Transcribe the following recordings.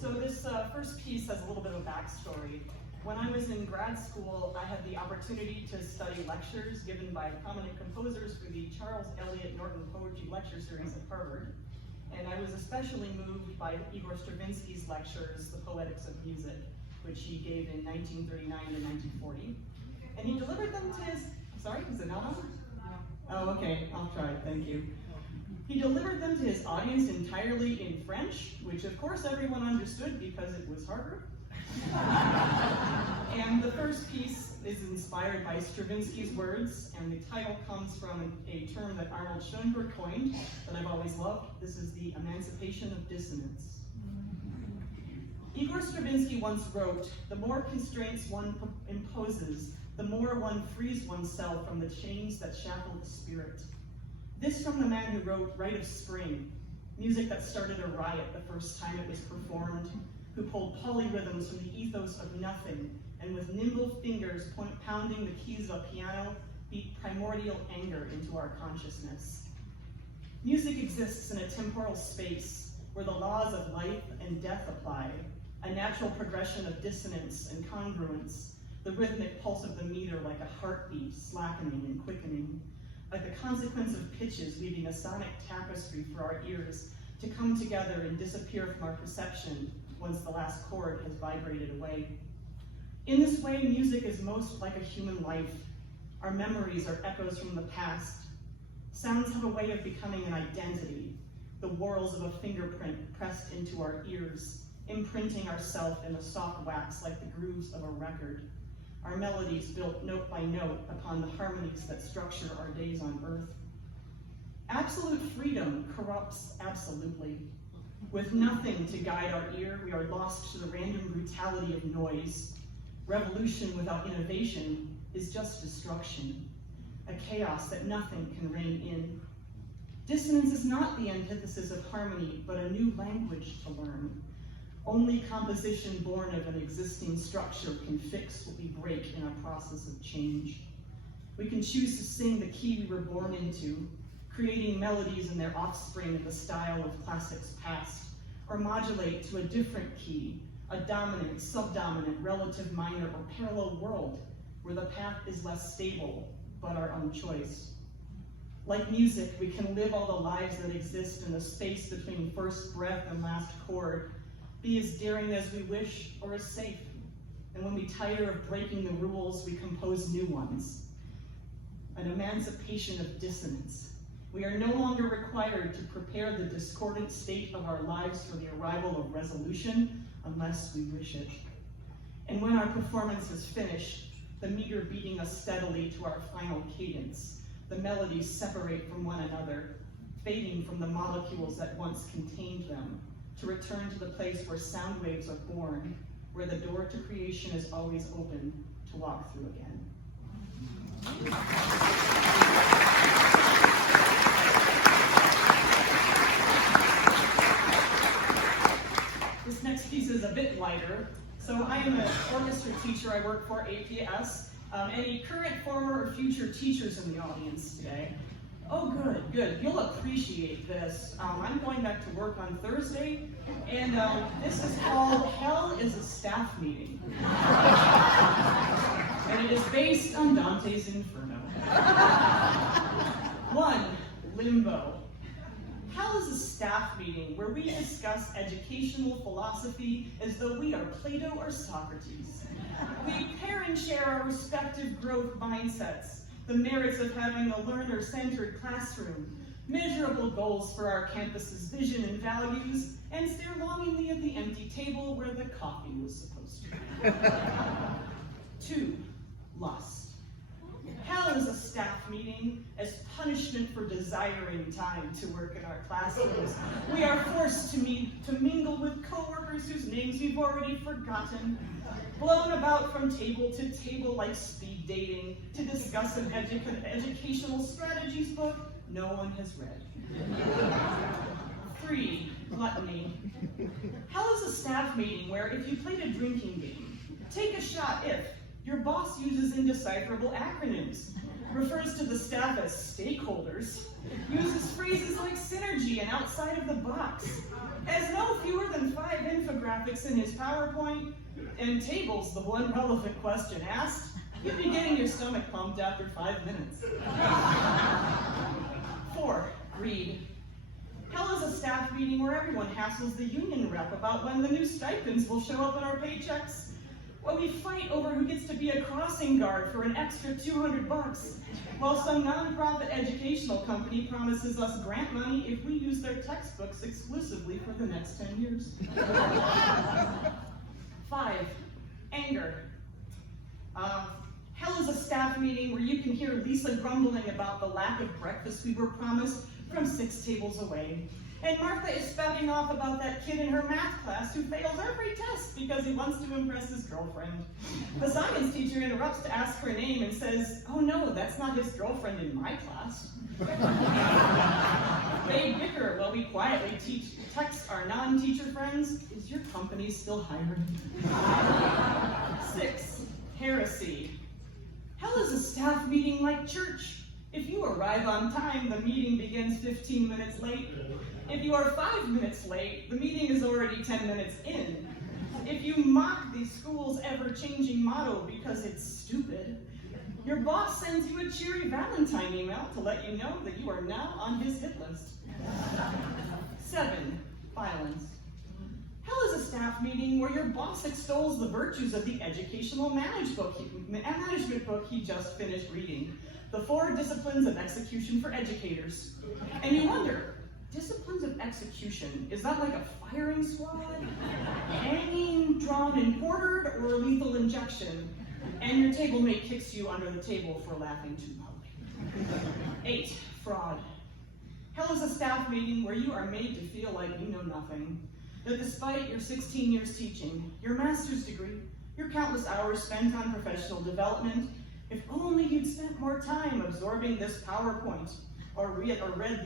So this first piece has a little bit of a backstory. When I was in grad school, I had the opportunity to study lectures given by prominent composers for the Charles Eliot Norton Poetry Lecture Series at Harvard. And I was especially moved by Igor Stravinsky's lectures, The Poetics of Music, which he gave in 1939 to 1940. And he delivered them to his, sorry, is it not on? Oh, okay, I'll try, thank you. He delivered them to his audience entirely in French, which of course everyone understood because it was Harvard. And the first piece is inspired by Stravinsky's words, and the title comes from a term that Arnold Schoenberg coined that I've always loved. This is the Emancipation of Dissonance. Igor Stravinsky once wrote, "The more constraints one imposes, the more one frees oneself from the chains that shackle the spirit." This from the man who wrote Rite of Spring, music that started a riot the first time it was performed, who pulled polyrhythms from the ethos of nothing, and with nimble fingers pounding the keys of a piano, beat primordial anger into our consciousness. Music exists in a temporal space where the laws of life and death apply, a natural progression of dissonance and congruence, the rhythmic pulse of the meter like a heartbeat slackening and quickening, like the consequence of pitches weaving a sonic tapestry for our ears to come together and disappear from our perception once the last chord has vibrated away. In this way, music is most like a human life. Our memories are echoes from the past. Sounds have a way of becoming an identity, the whorls of a fingerprint pressed into our ears, imprinting ourself in the soft wax like the grooves of a record. Our melodies built note by note upon the harmonies that structure our days on earth. Absolute freedom corrupts absolutely. With nothing to guide our ear, we are lost to the random brutality of noise. Revolution without innovation is just destruction, a chaos that nothing can rein in. Dissonance is not the antithesis of harmony, but a new language to learn. Only composition born of an existing structure can fix what we break in a process of change. We can choose to sing the key we were born into, creating melodies and their offspring in the style of classics past, or modulate to a different key, a dominant, subdominant, relative minor, or parallel world where the path is less stable, but our own choice. Like music, we can live all the lives that exist in the space between first breath and last chord, be as daring as we wish or as safe. And when we tire of breaking the rules, we compose new ones. An emancipation of dissonance. We are no longer required to prepare the discordant state of our lives for the arrival of resolution unless we wish it. And when our performance is finished, the meter beating us steadily to our final cadence, the melodies separate from one another, fading from the molecules that once contained them, to return to the place where sound waves are born, where the door to creation is always open to walk through again. This next piece is a bit lighter. So I am an orchestra teacher. I work for APS. Any current, former, or future teachers in the audience today? Oh, good. You'll appreciate this. I'm going back to work on Thursday, and this is called Hell is a Staff Meeting. And it is based on Dante's Inferno. 1, limbo. Hell is a staff meeting where we discuss educational philosophy as though we are Plato or Socrates. We pair and share our respective growth mindsets, the merits of having a learner-centered classroom, measurable goals for our campus's vision and values, and stare longingly at the empty table where the coffee was supposed to be. 2, lust. Hell is a staff meeting as punishment for desiring time to work in our classrooms. We are forced to mingle with coworkers whose names we've already forgotten, blown about from table to table like speed dating to discuss an educational strategies book no one has read. 3, gluttony. Hell is a staff meeting where if you played a drinking game, take a shot if your boss uses indecipherable acronyms, refers to the staff as stakeholders, uses phrases like synergy and outside of the box, has no fewer than 5 infographics graphics in his PowerPoint, and tables the one relevant question asked, you'd be getting your stomach pumped after 5 minutes. 4, read. Hell is a staff meeting where everyone hassles the union rep about when the new stipends will show up in our paychecks. Where we fight over who gets to be a crossing guard for an extra $200, while some nonprofit educational company promises us grant money if we use their textbooks exclusively for the next 10 years. 5, anger. Hell is a staff meeting where you can hear Lisa grumbling about the lack of breakfast we were promised from 6 tables away. And Martha is spouting off about that kid in her math class who fails every test because he wants to impress his girlfriend. The science teacher interrupts to ask her name and says, oh no, that's not his girlfriend in my class. They bicker while we quietly text our non-teacher friends, is your company still hiring? 6, heresy. Hell is a staff meeting like church. If you arrive on time, the meeting begins 15 minutes late. If you are 5 minutes late, the meeting is already 10 minutes in. If you mock the school's ever-changing motto because it's stupid, your boss sends you a cheery Valentine email to let you know that you are now on his hit list. 7, violence. Hell is a staff meeting where your boss extols the virtues of the educational management book he just finished reading, The 4 Disciplines of Execution for Educators. And you wonder, disciplines of execution, is that like a firing squad? Hanging, drawn and quartered, or lethal injection? And your table mate kicks you under the table for laughing too loud. 8, fraud. Hell is a staff meeting where you are made to feel like you know nothing. That despite your 16 years teaching, your master's degree, your countless hours spent on professional development, if only you'd spent more time absorbing this PowerPoint, or read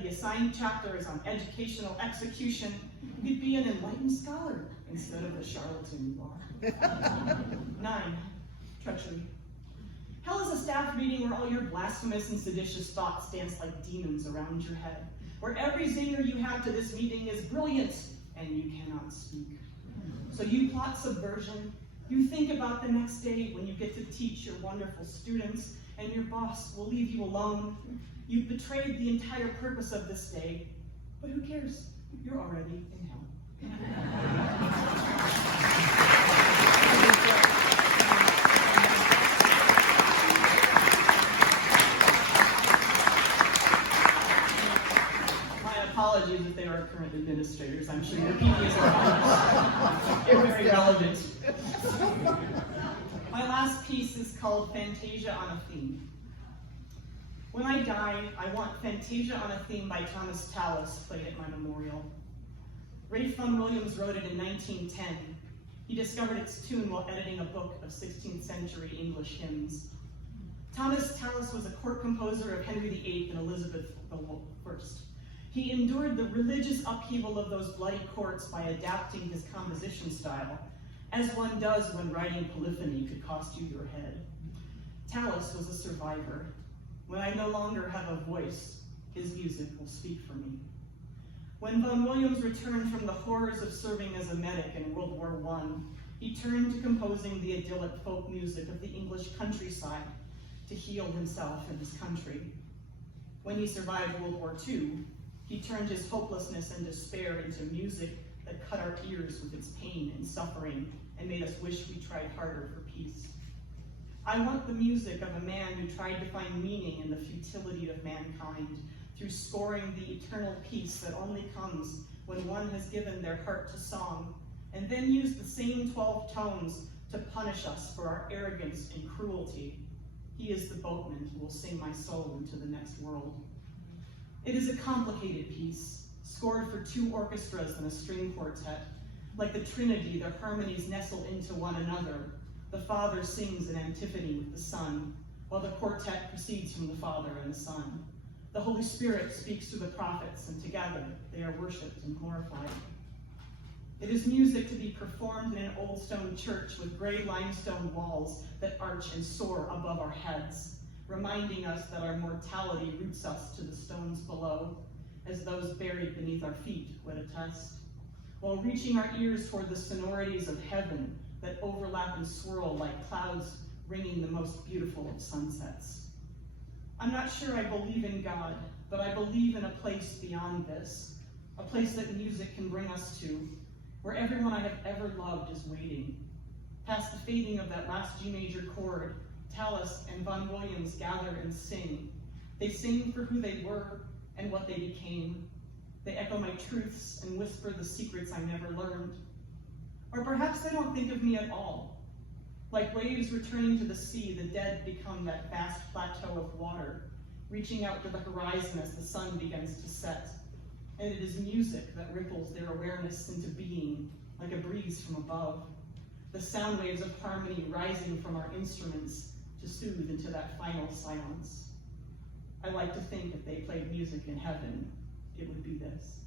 the assigned chapters on educational execution, you'd be an enlightened scholar instead of the charlatan you are. 9, treachery. Hell is a staff meeting where all your blasphemous and seditious thoughts dance like demons around your head, where every zinger you have to this meeting is brilliant and you cannot speak. So you plot subversion, you think about the next day when you get to teach your wonderful students and your boss will leave you alone. You've betrayed the entire purpose of this day, but who cares? You're already in hell. My apologies if they are current administrators. I'm sure your PDs are very relevant. My last piece is called Fantasia on a Theme. When I die, I want Fantasia on a Theme by Thomas Tallis played at my memorial. Ralph Vaughan Williams wrote it in 1910. He discovered its tune while editing a book of 16th century English hymns. Thomas Tallis was a court composer of Henry VIII and Elizabeth I. He endured the religious upheaval of those bloody courts by adapting his composition style, as one does when writing polyphony could cost you your head. Tallis was a survivor. When I no longer have a voice, his music will speak for me. When Vaughan Williams returned from the horrors of serving as a medic in World War I, he turned to composing the idyllic folk music of the English countryside to heal himself and his country. When he survived World War II, he turned his hopelessness and despair into music that cut our ears with its pain and suffering and made us wish we tried harder for peace. I want the music of a man who tried to find meaning in the futility of mankind through scoring the eternal peace that only comes when one has given their heart to song and then used the same 12 tones to punish us for our arrogance and cruelty. He is the boatman who will sing my soul into the next world. It is a complicated piece, scored for 2 orchestras and a string quartet. Like the Trinity, their harmonies nestle into one another. The Father sings an antiphony with the Son, while the quartet proceeds from the Father and the Son. The Holy Spirit speaks through the prophets, and together they are worshipped and glorified. It is music to be performed in an old stone church with gray limestone walls that arch and soar above our heads, reminding us that our mortality roots us to the stones below, as those buried beneath our feet would attest. while reaching our ears toward the sonorities of heaven that overlap and swirl like clouds ringing the most beautiful of sunsets. I'm not sure I believe in God, but I believe in a place beyond this, a place that music can bring us to, where everyone I have ever loved is waiting. Past the fading of that last G major chord, Tallis and Von Williams gather and sing. They sing for who they were and what they became. They echo my truths and whisper the secrets I never learned. Or perhaps they don't think of me at all. Like waves returning to the sea, the dead become that vast plateau of water, reaching out to the horizon as the sun begins to set. And it is music that ripples their awareness into being, like a breeze from above. The sound waves of harmony rising from our instruments to soothe into that final silence. I like to think if they played music in heaven, it would be this.